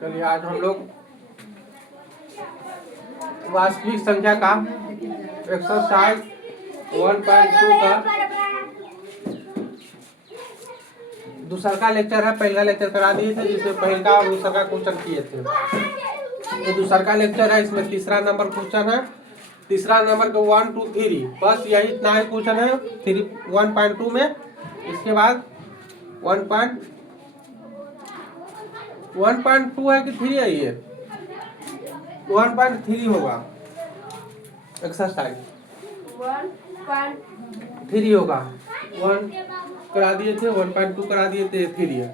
चलिए आज हम लोग वास्तविक संख्या का एक्सरसाइज 1.2 का दूसरा का लेक्चर है। पहला लेक्चर करा दिए थे जिसमें पहला और दूसरा का क्वेश्चन किए थे। ये दूसरा का लेक्चर है, इसमें तीसरा नंबर क्वेश्चन है। तीसरा नंबर का 1 2 3 बस यही इतना ही क्वेश्चन है 1.2 में। इसके बाद 1.2 है कि 3 है, ये 1.3 होगा। एक्सरसाइज 1.3 होगा। 1 करा दिए थे, 1.2 करा दिए थे, 3 है।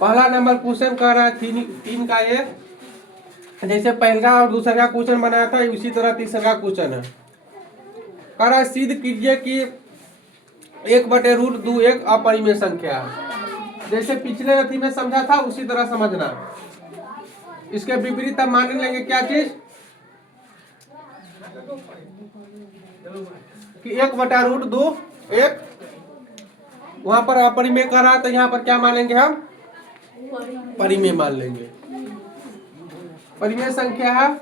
पहला नंबर क्वेश्चन कर रहा है 3 का। ये जैसे पहला और दूसरा का क्वेश्चन बनाया था उसी तरह तीसरा का क्वेश्चन है। कह रहा है सिद्ध कीजिए कि 1/√2 एक अपरिमेय संख्या है। जैसे पिछले अथी में समझा था उसी तरह समझना। इसके विपरीत अब मान लेंगे क्या चीज कि 1/√2 एक, वहां पर अपरिमेय कर रहा तो यहाँ पर क्या मानेंगे हम, परिमेय मान लेंगे। परिमेय संख्या है,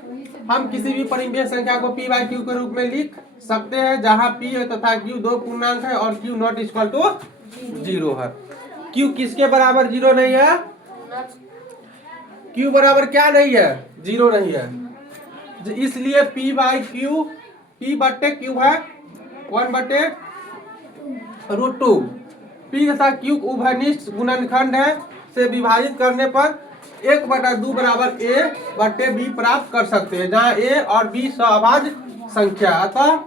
हम किसी भी परिमेय संख्या को p/q के रूप में लिख सकते हैं जहां p तथा q दो पूर्णांक है और q नॉट इक्वल टू 0 है। q किसके बराबर 0 नहीं है, q बराबर क्या नहीं है, 0 नहीं है। इसलिए p/q p/q है 1/√2। p तथा q उभयनिष्ठ गुणनखंड है से विभाजित करने पर 1/2 बराबर a/b प्राप्त कर सकते हैं, जहाँ a और b सहभाज्य संख्या। अतः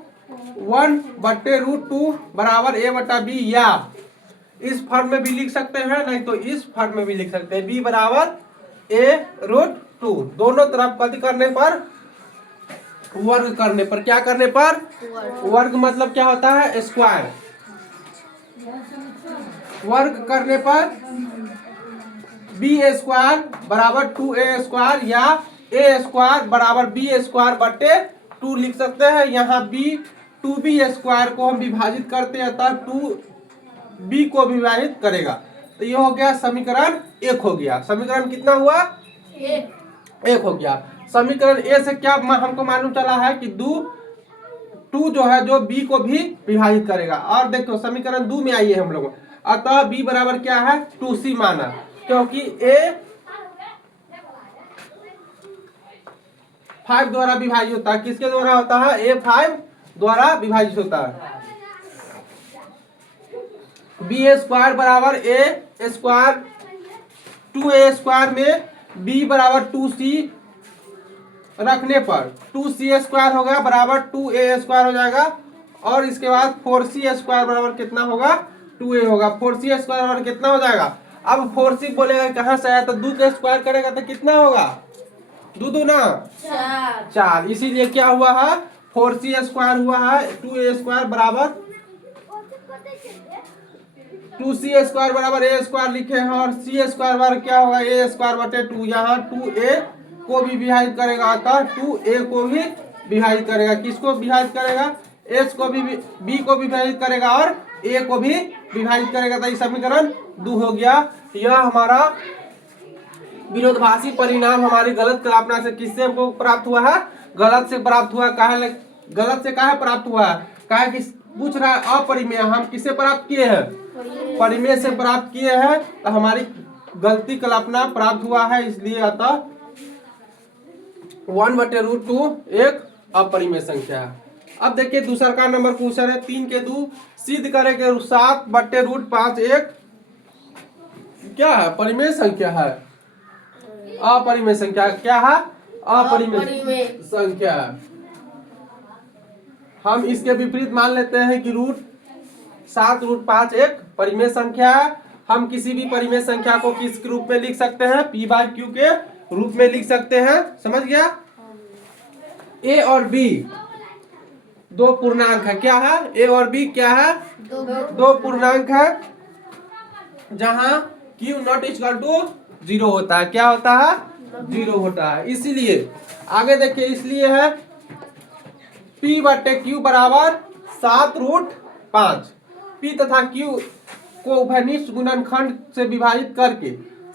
1/√2 बराबर a/b या इस फॉर्म में भी लिख सकते हैं, नहीं तो इस फॉर्म में भी लिख सकते हैं। b बराबर a√2 दोनों तरफ कथी करने पर, वर्ग करने पर। क्या करने पर, वर्ग मतलब क्या होता है, स्क्वायर। वर्ग करने पर b² बराबर 2a² या a² बराबर b²/2 लिख सकते हैं। यहाँ b 2b² को हम विभाजित करते हैं अतः 2b को विभाजित करेगा। तो ये हो गया समीकरण 1 हो गया। समीकरण कितना हुआ, 1 हो गया। समीकरण ए से क्या हमको मालूम चला है कि 2 जो है जो b को भी विभाजित करेगा। और देखो समीकरण 2 में आइए हम लोग, अतः b बराबर क्या है 2c माना, क्योंकि a 5 द्वारा विभाजित होता है। किसके द्वारा होता है, a 5 द्वारा विभाजित होता है। b² बराबर a² 2a² में b बराबर 2c रखने पर 2c² होगा बराबर 2a² हो जाएगा। और इसके बाद 4c² बराबर कितना होगा, 2a होगा। 4c² बराबर कितना हो जाएगा, अब 4c बोलेगा कहाँ से आया, तो 2 का स्क्वायर करेगा तो कितना होगा, 2 दूना 4। इसीलिए क्या हुआ है, 4c² हुआ है 2a² बराबर 2c² बराबर a² लिखे हैं। और c² बराबर क्या होगा, a²/2। यहाँ 2a को भी विभाजित करेगा अतः 2a को भी विभाजित करेगा। किसको विभाजित करेगा, h को भी, b को भी विभाजित करेगा और a को भी विभाजित करेगा। तो समीकरण 2 हो गया। यह हमारा विरोधाभासी परिणाम हमारी गलत कल्पना से किससे हमको प्राप्त हुआ है, गलत से प्राप्त हुआ। गलत से काहे प्राप्त हुआ है, काहे कि पूछ रहा है अपरिमेय, हम किससे प्राप्त किए हैं, परिमेय से प्राप्त किए हैं। तो हमारी गलती कल्पना प्राप्त हुआ है, इसलिए अतः 1/√2 एक अपरिमेय संख्या है। अब देखिए दूसरा का नंबर क्वेश्चन है 3 के 2 सिद्ध करेंगे 7/√5 एक क्या है, परिमेय संख्या है। अपरिमेय संख्या क्या है, अपरिमेय संख्या है। हम इसके विपरीत मान लेते हैं कि 7/5 एक परिमेय संख्या है। हम किसी भी परिमेय संख्या को किस रूप में लिख सकते हैं, p/q के रूप में लिख सकते हैं। समझ गया, a और b दो पूर्णांक है। क्या है, a और b क्या है, दो पूर्णांक है जहां q नॉट इक्वल टू 0 होता है। क्या होता है, 0 होता है। इसीलिए आगे देखिए, इसलिए है p/q बराबर 7√5। p तथा q को उभयनिष्ठ गुणनखंड से विभाजित करके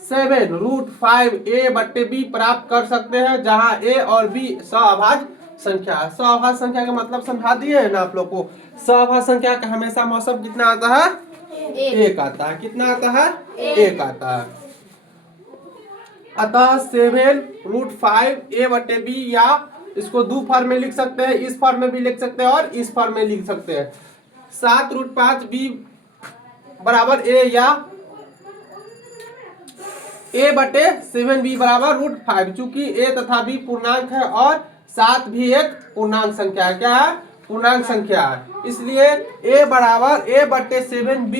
7√5a/b प्राप्त कर सकते हैं, जहां a और b सअभाज्य संख्या है। सअभाज्य संख्या का मतलब समझा दिए है ना आप लोग को। सअभाज्य संख्या का हमेशा मौसम कितना आता है? एक आता है। कितना आता है? एक आता है। अतः 7√5a/b, या इसको दो फॉर्म में लिख सकते हैं, इस फॉर्म में भी लिख सकते हैं और इस फॉर्म में लिख सकते हैं। 7√5b बराबर a, या a/7b बराबर √5। चूंकि a तथा b पूर्णांक है और 7 भी एक पूर्णांक संख्या है। क्या है? पूर्णांक संख्या है। इसलिए a बराबर a/7b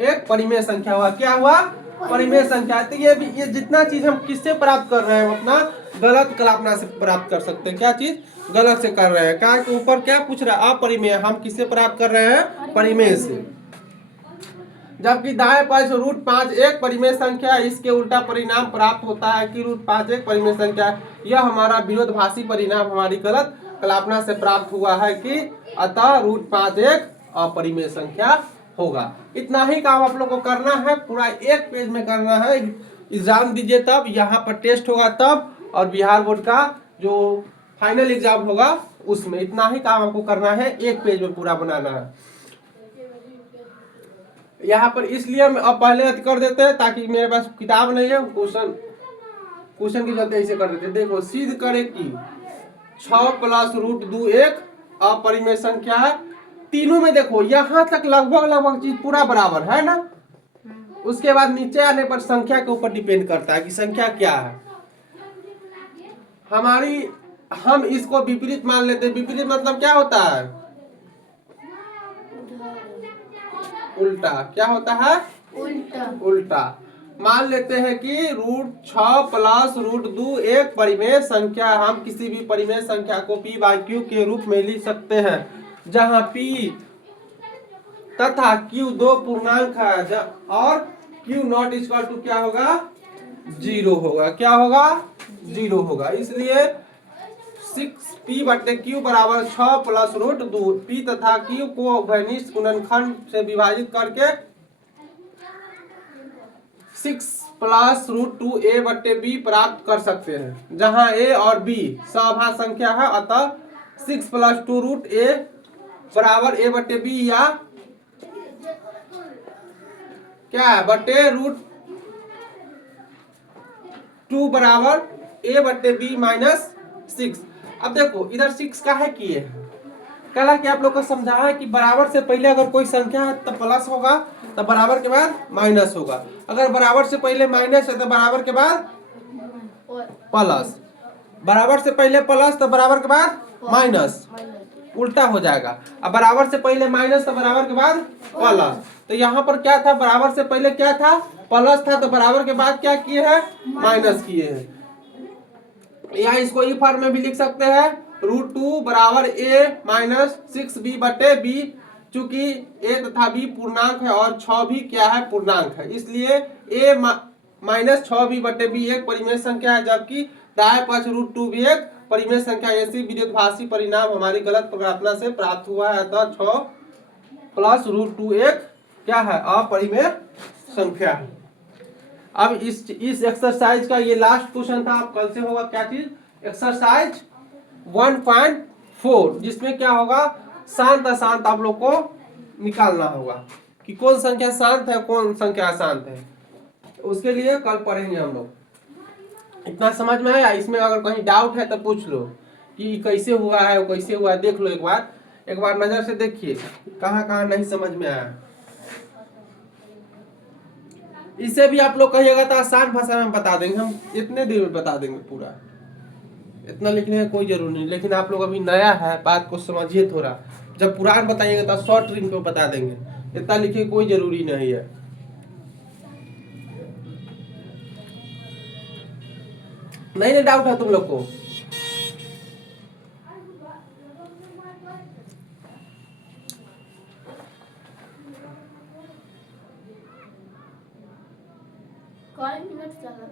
एक परिमेय संख्या हुआ। क्या हुआ? परिमेय संख्या। तो ये जितना चीज हम किससे प्राप्त कर रहे हैं, हम अपना गलत कल्पना से प्राप्त कर सकते हैं। क्या चीज? गलत से कर रहे हैं। क्या के ऊपर क्या पूछ रहा है? अपरिमेय। हम किससे प्राप्त कर रहे हैं? परिमेय से। जबकि दाएं पक्ष √5 एक परिमेय संख्या है, इसके उल्टा परिणाम प्राप्त होता है कि √5 एक परिमेय संख्या है। यह हमारा विरोधाभासी परिणाम हमारी गलत कल्पना से प्राप्त हुआ है कि अतः √5 एक अपरिमेय संख्या होगा। इतना ही काम आप लोग को करना है, पूरा एक पेज में करना है। एग्जाम दीजिए तब, यहाँ पर टेस्ट होगा तब, और बिहार बोर्ड का जो फाइनल एग्जाम होगा उसमें। इतना ही काम आपको करना है, एक पेज में पूरा बनाना है। यहाँ पर इसलिए हम अब पहले कर देते हैं ताकि मेरे पास किताब नहीं है, क्वेश्चन के चलते ऐसे कर देते हैं। देखो, सिद्ध करे कि 6 + √2 एक अपरिमेय संख्या है। तीनों में देखो यहाँ तक लगभग चीज पूरा बराबर है ना। उसके बाद नीचे आने पर संख्या के ऊपर डिपेंड करता है कि संख्या क्या है हमारी। हम इसको विपरीत मान लेते हैं। विपरीत मतलब क्या होता है? उल्टा। क्या होता है? उल्टा। मान लेते हैं कि √6 + √2 एक परिमेय संख्या। हम किसी भी परिमेय संख्या को p/q के रूप में लिख सकते हैं, जहां p तथा q दो पूर्णांक है और q0 = क्या होगा? 0 होगा। क्या होगा? 0 होगा। इसलिए 6p/q बराबर 6 + √2। p तथा q को उभयनिष्ठ गुणनखंड से विभाजित करके 6 + √2a/b प्राप्त कर सकते हैं, जहां a और b सअभाज्य संख्या है। अतः 6 + 2√a बराबर a/b, या क्या है? बटे √2 बराबर a/b - 6। अब देखो इधर 6 का है किए हैं। कल कि आप लोग को समझाया है कि बराबर से पहले अगर कोई संख्या है तो प्लस होगा, तो बराबर के बाद माइनस होगा। अगर बराबर से पहले माइनस है तो बराबर के बाद प्लस। बराबर से पहले प्लस तो बराबर के बाद माइनस, उल्टा हो जाएगा। अब बराबर से पहले माइनस तो बराबर के बाद प्लस। तो यहाँ पर क्या था? बराबर से पहले क्या था? प्लस था। तो बराबर के बाद क्या किए हैं? माइनस किए हैं। या इसको ई फॉर्म में भी लिख सकते हैं, √2 बराबर a - 6b/b। चूंकि a तथा b पूर्णांक है और 6 भी क्या है? पूर्णांक है। इसलिए a - 6b/b एक परिमेय संख्या है, जबकि दाएं पक्ष √2 भी एक परिमेय संख्या। ऐसी विरोधाभासी परिणाम हमारी गलत कल्पना से प्राप्त हुआ है। अतः 6 + √2 एक क्या है? अपरिमेय संख्या है। अब इस एक्सरसाइज का ये लास्ट क्वेश्चन था। अब कल से होगा क्या चीज? एक्सरसाइज 1.4, जिसमें क्या होगा? शांत अशांत आप लोग को निकालना होगा कि कौन संख्या शांत है, कौन संख्या अशांत है। उसके लिए कल पढ़ेंगे हम लोग। इतना समझ में आया? इसमें अगर कहीं डाउट है तो पूछ लो कि कैसे हुआ है, कैसे हुआ है, देख लो एक बार नजर से देखिए कहाँ कहाँ नहीं समझ में आया। इसे भी आप लोग कहिएगा तो आसान भाषा में बता देंगे हम, इतने दिन में बता देंगे पूरा। इतना लिखने का कोई जरूरी नहीं, लेकिन आप लोग अभी नया है, बात को समझिए थोड़ा। जब पुराण बताइएगा तो शॉर्ट रिंग पे बता देंगे, इतना लिखे कोई जरूरी नहीं है। नहीं डाउट है तुम लोग को? कॉल मिनट चला